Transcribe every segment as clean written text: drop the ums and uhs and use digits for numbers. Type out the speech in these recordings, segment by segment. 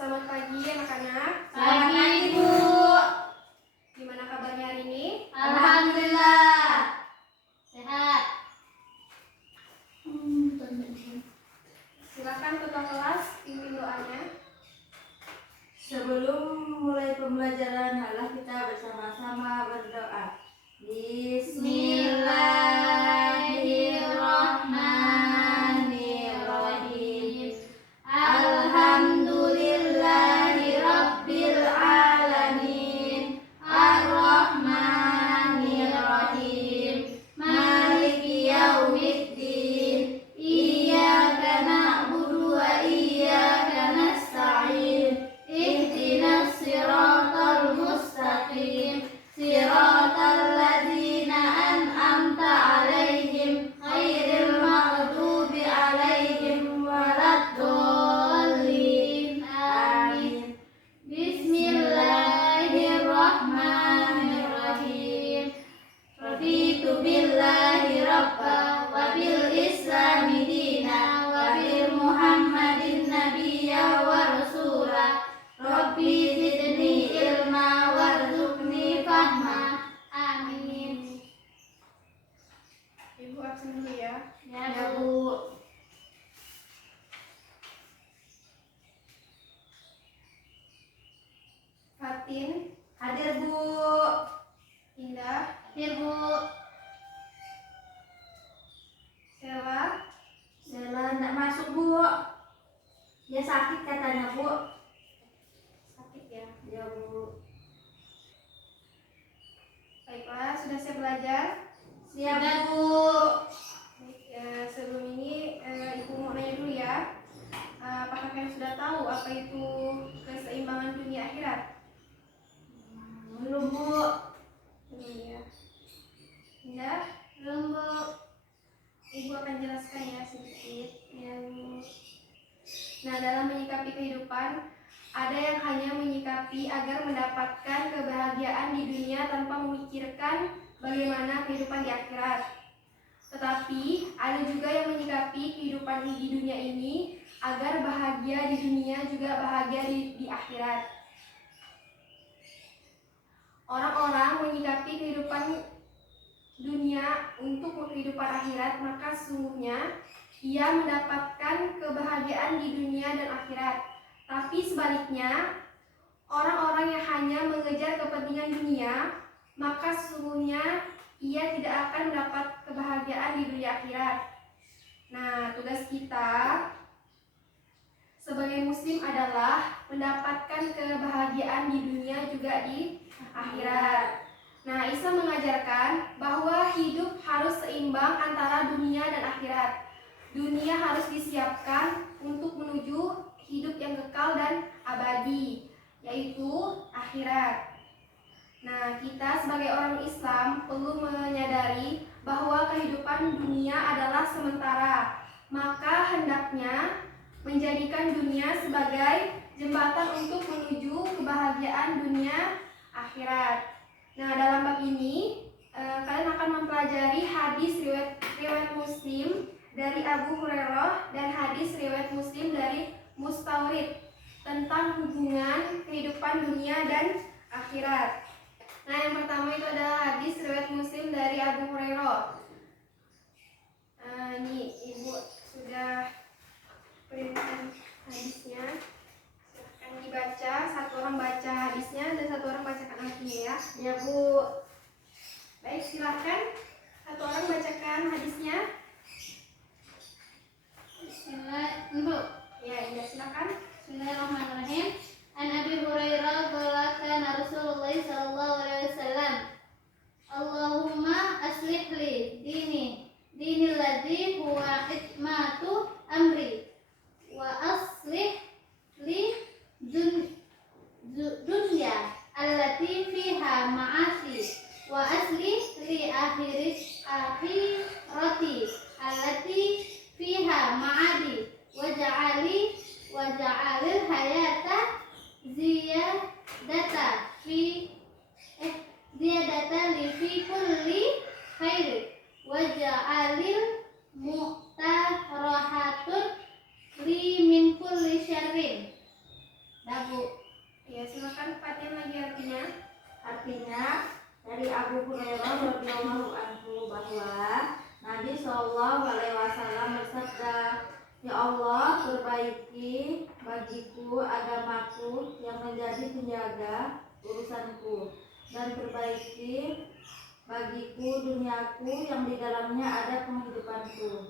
Selamat pagi anak-anak. Selamat pagi, Bu. Gimana kabarnya hari ini? Alhamdulillah. Sehat. Silakan ketua kelas pimpin doanya. Sebelum mulai pembelajaran, hendaklah kita bersama-sama berdoa. Bismillahirrahmanirrahim. Alhamdulillahirabbil alamin. Arrahmanirrahim. Maliki yaumiddin. Iyyaka na'budu wa iyyaka nasta'in. Ihdinas siratal mustaqim. Siratal ladzina an'amta 'alaihim ghairil maghdubi 'alaihim waladdallin. Amin. Bismillahirrahmanirrahim. Raditu billahi rabba wa bil islami dina wa bil muhammadin nabiyya wa rasula. Rabbi zidni ilma warzuqni fahma. Amin. Ibu absen dulu ya. Ya, Bu. Fatin, Hadir, Bu. Indah, Hadir, Bu. Sela, Sela enggak masuk, Bu. Dia sakit katanya, Bu. sakit ya. Ya, Bu. Baiklah, sudah siap belajar? Siap, Bu. Baik, sebelum ini Ibu mau nanya dulu ya. Apakah kalian sudah tahu apa itu keseimbangan dunia akhirat? Belum, Bu. Iya. Indah, Belum, Bu. Ibu akan jelaskan ya sedikit. Nah, dalam menyikapi kehidupan, ada yang hanya menyikapi agar mendapatkan kebahagiaan di dunia tanpa memikirkan bagaimana kehidupan di akhirat. Tetapi ada juga yang menyikapi kehidupan di dunia ini agar bahagia di dunia juga bahagia di akhirat. Orang-orang menyikapi kehidupan dunia untuk kehidupan akhirat, maka sesungguhnya ia mendapatkan kebahagiaan di dunia dan akhirat. Tapi sebaliknya, orang-orang yang hanya mengejar kepentingan dunia, maka sesungguhnya ia tidak akan mendapat kebahagiaan di dunia akhirat. Nah, tugas kita sebagai muslim adalah mendapatkan kebahagiaan di dunia juga di akhirat. Nah, Islam mengajarkan bahwa hidup harus seimbang antara dunia dan akhirat. Dunia harus disiapkan untuk menuju hidup yang kekal dan abadi, yaitu akhirat. Nah, kita sebagai orang Islam perlu menyadari bahwa kehidupan dunia adalah sementara. Maka hendaknya menjadikan dunia sebagai jembatan untuk menuju kebahagiaan dunia akhirat. Nah, dalam bab ini kalian akan mempelajari hadis riwayat Muslim dari Abu Hurairah dan hadis riwayat Muslim dari Mustawrid tentang hubungan kehidupan dunia dan akhirat. Nah, yang pertama itu adalah hadis riwayat Muslim dari Abu Hurairah. Ini Ibu sudah berikan hadisnya. Silahkan dibaca, satu orang baca hadisnya dan satu orang bacakan artinya ya. Ya, Bu. Baik, silahkan satu orang bacakan hadisnya. Bismillahirrahmanirrahim. Ya, Indah silakan. Bismillahirrahmanirrahim. An Abi Hurairah qala kana Rasulullah sallallahu alaihi wasallam Allahumma aslih li dinil ladzi huwa hikmatu amri wa aslih dari Abu Hurairah radhiyallahu anhu bahwa Nabi Shallallahu Alaihi Wasallam bersabda, Ya Allah, perbaiki bagiku agamaku yang menjadi penjaga urusanku, dan perbaiki bagiku duniaku yang di dalamnya ada penghidupanku,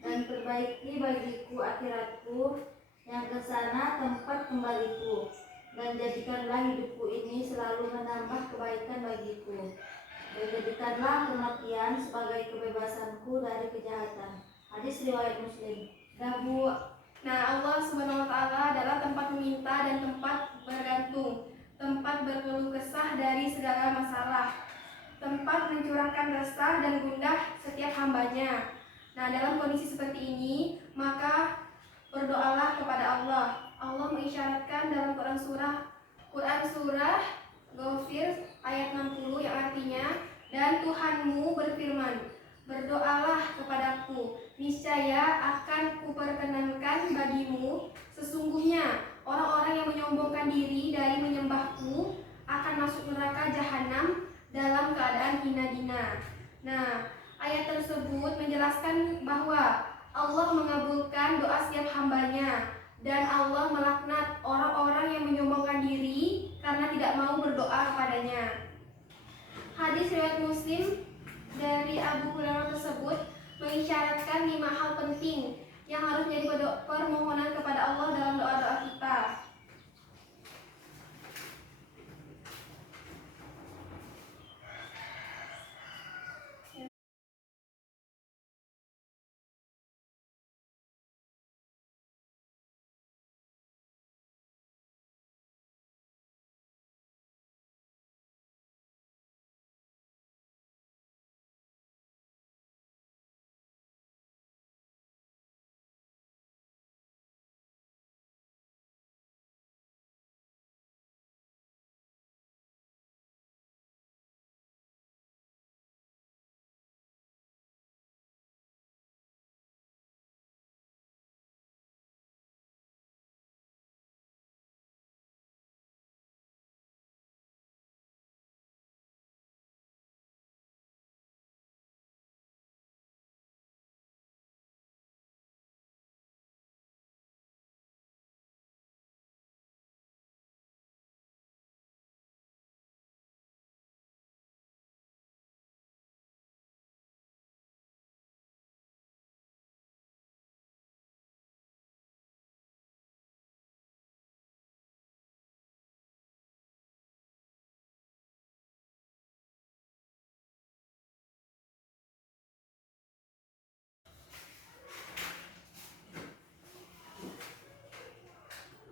dan perbaiki bagiku akhiratku yang ke sana tempat kembaliku, dan jadikanlah hidupku ini selalu menambah kebaikan bagiku, dan jadikanlah kematian sebagai kebebasanku dari kejahatan. Hadis riwayat Muslim. Bu. Nah, Allah Subhanahu wa Ta'ala adalah tempat meminta dan tempat bergantung, tempat berkeluh kesah dari segala masalah, tempat mencurahkan resah dan gundah setiap hambanya. Nah, dalam kondisi seperti ini, maka berdoalah kepada Allah. Allah mengisyaratkan dalam Quran surah Ghafir ayat 60 yang artinya, dan Tuhanmu berfirman, berdoalah kepadaku, niscaya akan kuperkenankan bagimu. Sesungguhnya orang-orang yang menyombongkan diri dari menyembahku akan masuk neraka jahanam dalam keadaan hina-hina. Nah, ayat tersebut menjelaskan bahwa Allah mengabulkan doa setiap hambanya, dan Allah melaknat orang-orang yang menyombongkan diri karena tidak mau berdoa kepadanya. Hadis riwayat Muslim dari Abu Hurairah tersebut mengisyaratkan 5 hal penting yang harus menjadi permohonan kepada Allah dalam doa-doa kita.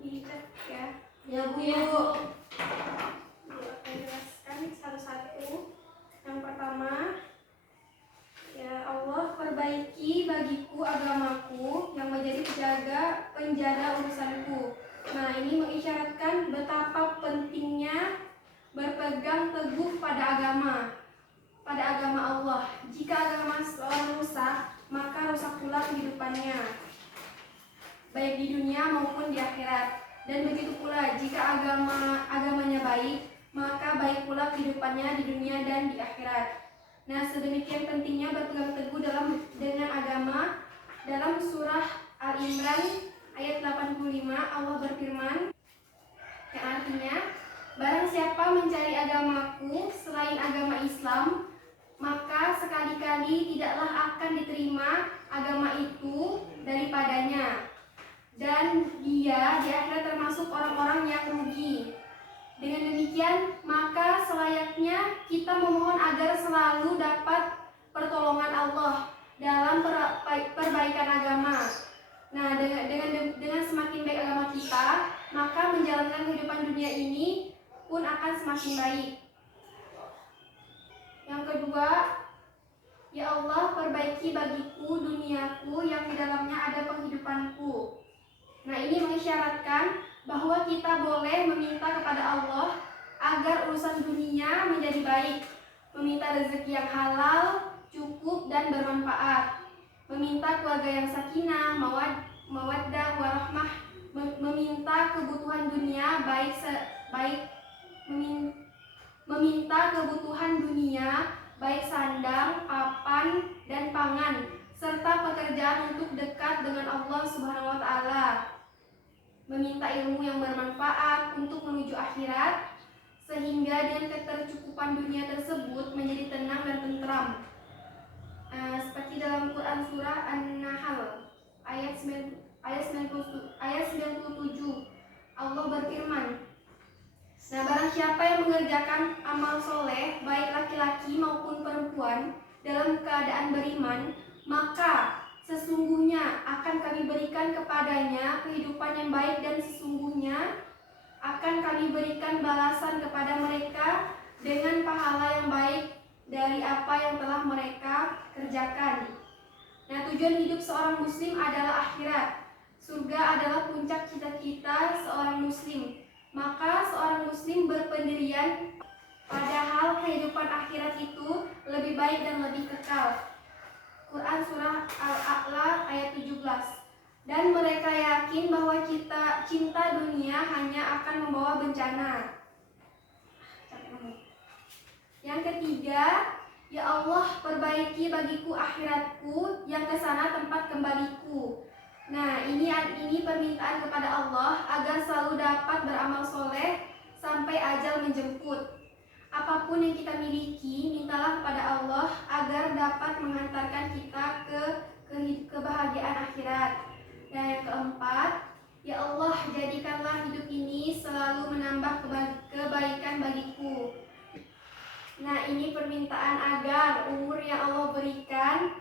Dicek ya. Ya Bu. Akan jelaskan satu-satu. Yang pertama, ya Allah, perbaiki bagiku agamaku yang menjadi penjaga urusanku. Nah, ini mengisyaratkan betapa pentingnya berpegang teguh pada agama Allah. Jika agama seorang rusak, maka rusak pula kehidupannya, baik di dunia maupun di akhirat. Dan begitu pula jika agamanya baik, maka baik pula kehidupannya di dunia dan di akhirat. Nah, sedemikian pentingnya berpegang teguh dengan agama. Dalam surah Al-Imran ayat 85 Allah berfirman, yang artinya, barang siapa mencari agamaku selain agama Islam, maka sekali-kali tidaklah akan diterima agama itu daripadanya, dan dia di akhirat termasuk orang-orang yang rugi. Dengan demikian, maka selayaknya kita memohon agar selalu dapat pertolongan Allah dalam perbaikan agama. Nah, dengan semakin baik agama kita, maka menjalankan kehidupan dunia ini pun akan semakin baik. Yang kedua, ya Allah, perbaiki bagiku duniaku yang di dalamnya ada penghidupanku. Nah, ini mengisyaratkan bahwa kita boleh meminta kepada Allah agar urusan dunia menjadi baik, meminta rezeki yang halal, cukup dan bermanfaat, meminta keluarga yang sakinah, mawaddah, warahmah, meminta kebutuhan dunia baik meminta kebutuhan dunia, baik sandang, papan, dan pangan, serta pekerjaan untuk dekat dengan Allah Subhanahu wa Ta'ala, meminta ilmu yang bermanfaat untuk menuju akhirat, sehingga dengan ketercukupan dunia tersebut menjadi tenang dan tentram. Seperti dalam Quran surah An-Nahl ayat 97, Allah berfirman, nah, barang siapa yang mengerjakan amal soleh, baik laki-laki maupun perempuan, dalam keadaan beriman, maka sesungguhnya akan kami berikan kepadanya kehidupan yang baik, dan sesungguhnya akan kami berikan balasan kepada mereka dengan pahala yang baik dari apa yang telah mereka kerjakan. Nah, tujuan hidup seorang muslim adalah akhirat. Surga adalah puncak cita-cita seorang muslim. Maka seorang muslim berpendirian padahal kehidupan akhirat itu lebih baik dan lebih kekal. Quran surah Al-A'la ayat 17. Dan mereka yakin bahwa cinta dunia hanya akan membawa bencana. Yang ketiga, ya Allah, perbaiki bagiku akhiratku, yang kesana tempat kembaliku. Nah, ini permintaan kepada Allah agar selalu dapat beramal soleh sampai ajal menjemput. Apapun yang kita miliki, mintalah kepada Allah agar dapat mengantarkan kita ke kebahagiaan akhirat. Dan yang keempat, ya Allah, jadikanlah hidup ini selalu menambah kebaikan bagiku. Nah, ini permintaan agar umur yang Allah berikan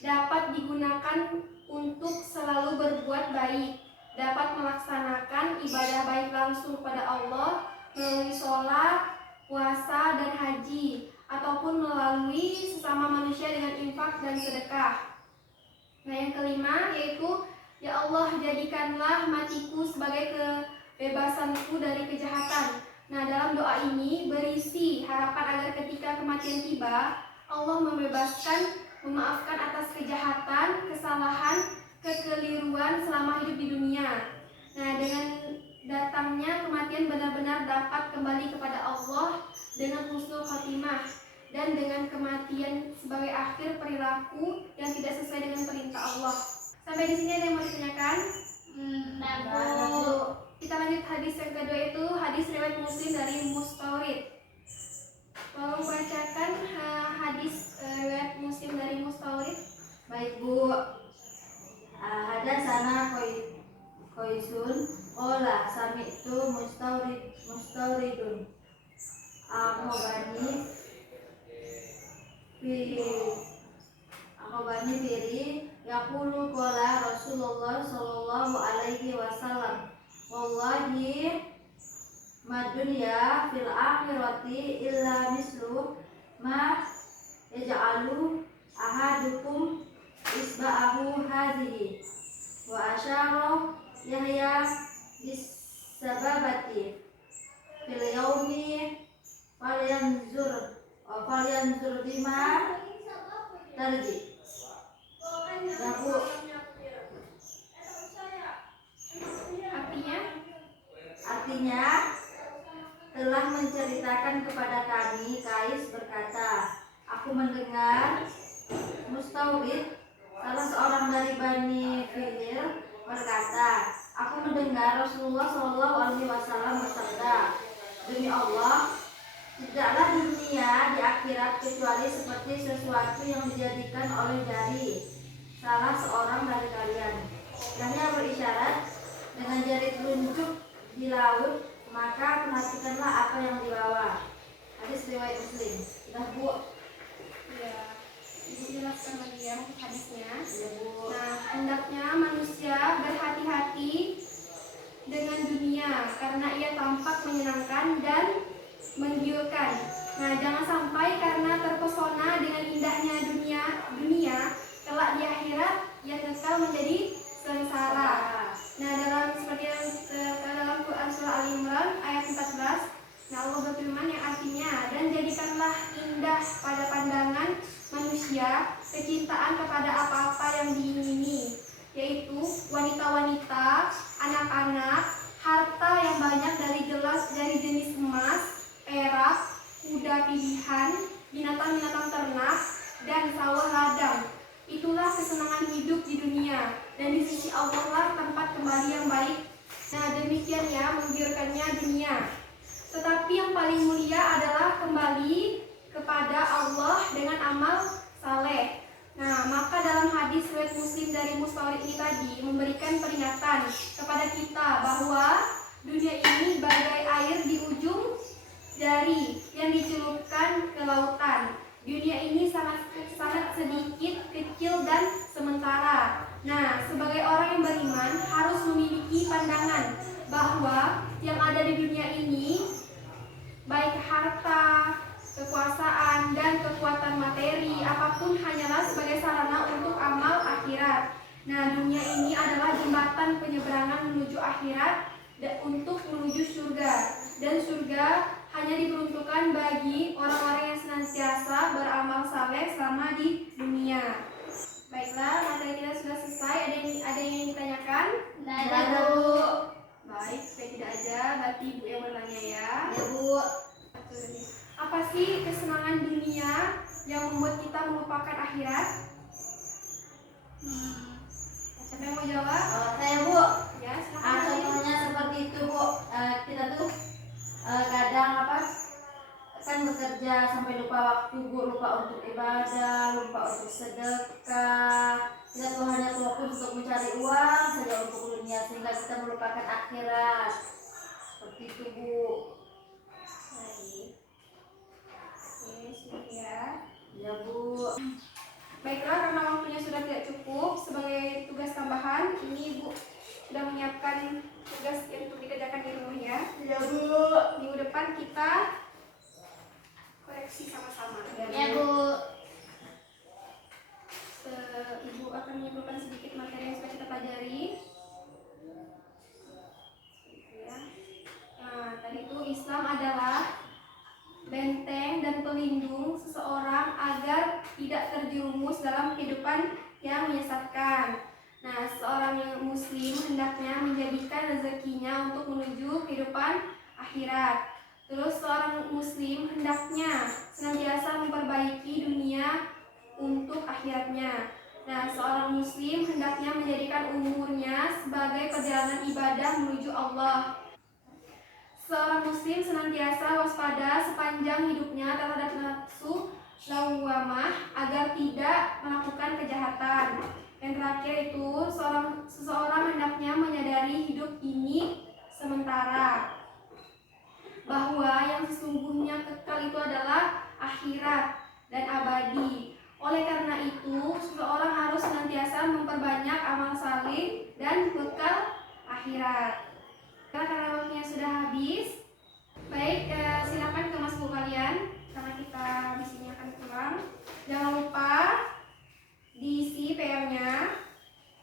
dapat digunakan untuk selalu berbuat baik, dapat melaksanakan ibadah baik langsung pada Allah melalui sholat, puasa, dan haji, ataupun melalui sesama manusia dengan infak dan sedekah. Nah, yang kelima yaitu, ya Allah, jadikanlah matiku sebagai kebebasanku dari kejahatan. Nah, dalam doa ini berisi harapan agar ketika kematian tiba, Allah membebaskan, memaafkan atas kejahatan, kesalahan, kekeliruan selama hidup di dunia. Nah, dengan datangnya kematian benar-benar dapat kembali kepada Allah dengan husnul khotimah, dan dengan kematian sebagai akhir perilaku yang tidak sesuai dengan perintah Allah. Sampai di sini ada yang mau ditanyakan? Kita lanjut hadis yang kedua, itu hadis riwayat Muslim dari Mustaurid. Tolong bacakan hadis riwayat Muslim dari Mustaurid. Baik, Bu. Hadatsana Qaisun qala sami'tu Mustauridun Akhobani biri yaqulu qala Rasulullah sallallahu alaihi wasallam, wallahi madunya fil akhirati illa mislu ma yaj'alu ahadukum isba'ahu hadhihi wa asyara Yahya bisababati fil yaumi falyanzur bima tarji. Ya, Bu. Artinya telah menceritakan kepada kami, Kais berkata, aku mendengar Mustaurid, salah seorang dari Bani Fihr, berkata, aku mendengar Rasulullah SAW bersabda, demi Allah, tidaklah dunia di akhirat kecuali seperti sesuatu yang dijadikan oleh jari salah seorang dari kalian. Yahya berisyarat dengan jari telunjuk di laut, maka perhatikanlah apa yang dibawa. Hadis riwayat Muslim. Sudah, Bu? Ya, Ibu jelaskan lagi ya hadisnya. Ya, Bu. Nah, hendaknya manusia berhati-hati dengan dunia karena ia tampak menyenangkan dan menggiurkan. Nah, jangan sampai karena terpesona dengan indahnya dunia kelak di akhirat ia kekal menjadi sengsara. Nah, dalam Quran surah Al-Imran ayat 14, nah Allah berfirman yang artinya, dan jadikanlah indah pada pandangan manusia kecintaan kepada apa-apa yang diingini, yaitu wanita-wanita, anak-anak, harta yang banyak dari jenis emas, perak, kuda, dunia. Tetapi yang paling mulia adalah kembali kepada Allah dengan amal saleh. Nah, maka dalam hadis riwayat Muslim dari Mustawrid ini tadi memberikan peringatan kepada kita bahwa dunia ini bagai air di ujung jari yang dicelupkan ke lautan. Dunia ini sangat sedikit, kecil dan sementara. Nah, sebagai orang yang beriman harus memiliki pandangan bahwa yang ada di dunia ini, baik harta, kekuasaan, dan kekuatan materi, apapun hanyalah sebagai sarana untuk amal akhirat. Nah, dunia ini adalah jembatan penyeberangan menuju akhirat dan untuk menuju surga. Dan surga hanya diperuntukkan bagi orang-orang yang senantiasa beramal saleh selama di dunia. Baiklah, materi kita sudah selesai. Ada yang ditanyakan? Ada, Bu. Baik, supaya tidak ada, berarti Ibu yang bertanya ya. Ya, Bu. Apa sih kesenangan dunia yang membuat kita melupakan akhirat? Siapa yang mau jawab? Saya, Bu. Ya, silakan. Contohnya seperti itu, Bu. Kita tuh kadang kan bekerja sampai lupa waktu, Bu, lupa untuk ibadah, lupa untuk sedekah. Kita tuh hanya fokus untuk mencari uang saja untuk dunia, sehingga kita melupakan akhirat. Seperti itu, Bu. Baik. Oke, siap ya. Ya, Bu. Baiklah, karena waktunya sudah tidak cukup, sebagai tugas tambahan, ini Ibu sudah menyiapkan tugas yang untuk dikerjakan di rumah ya. Ya, Bu. Minggu depan kita koreksi sama-sama. Ya, Bu. Ibu akan menyimpulkan sedikit materi yang sudah kita pelajari. Ya. Nah, tadi itu Islam adalah benteng dan pelindung seseorang agar tidak terjerumus dalam kehidupan yang menyesatkan. Nah, seorang muslim hendaknya menjadikan rezekinya untuk menuju kehidupan akhirat. Terus seorang muslim hendaknya senantiasa memperbaiki dunia untuk akhiratnya. Nah, seorang muslim hendaknya menjadikan umurnya sebagai perjalanan ibadah menuju Allah. Seorang muslim senantiasa waspada sepanjang hidupnya terhadap nafsu lawwamah agar tidak melakukan kejahatan. Yang terakhir itu, seseorang hendaknya menyadari hidup ini sementara, bahwa yang sesungguhnya kekal itu adalah akhirat dan abadi. Oleh karena itu, seseorang harus senantiasa memperbanyak amal saleh dan bekal akhirat. Karena waktunya sudah habis, baik, silakan kemas buku kalian karena kita di sini akan pulang. Jangan lupa diisi PR-nya.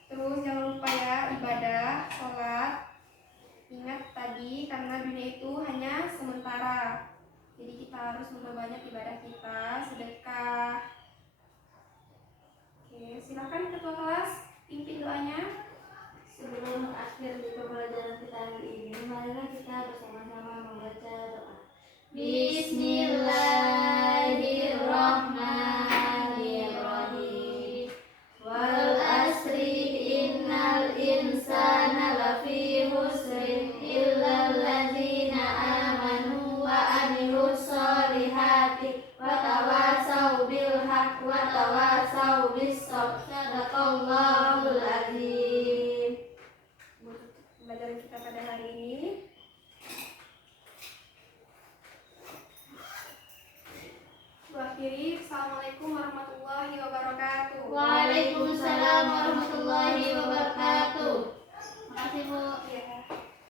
Terus jangan lupa ya ibadah, sholat. Ingat tadi karena dunia itu hanya sementara. Jadi kita harus memperbanyak ibadah kita, sedekah. Oke, silakan ketua kelas pimpin doanya. Sebelum akhir di pembelajaran kita hari ini, marilah kita bersama-sama membaca doa. Bismillahirrahmanirrahim. Wal asri innal insana lafi husrin illal ladzina amanu wa amilus solihati wa tawasau bil haq wa tawasau bis sabr. Sadaqallahul adzim. Pembelajaran kita pada hari ini. Akhiri, Assalamualaikum warahmatullahi wabarakatuh. Waalaikumsalam warahmatullahi wabarakatuh. Makasih, Bu.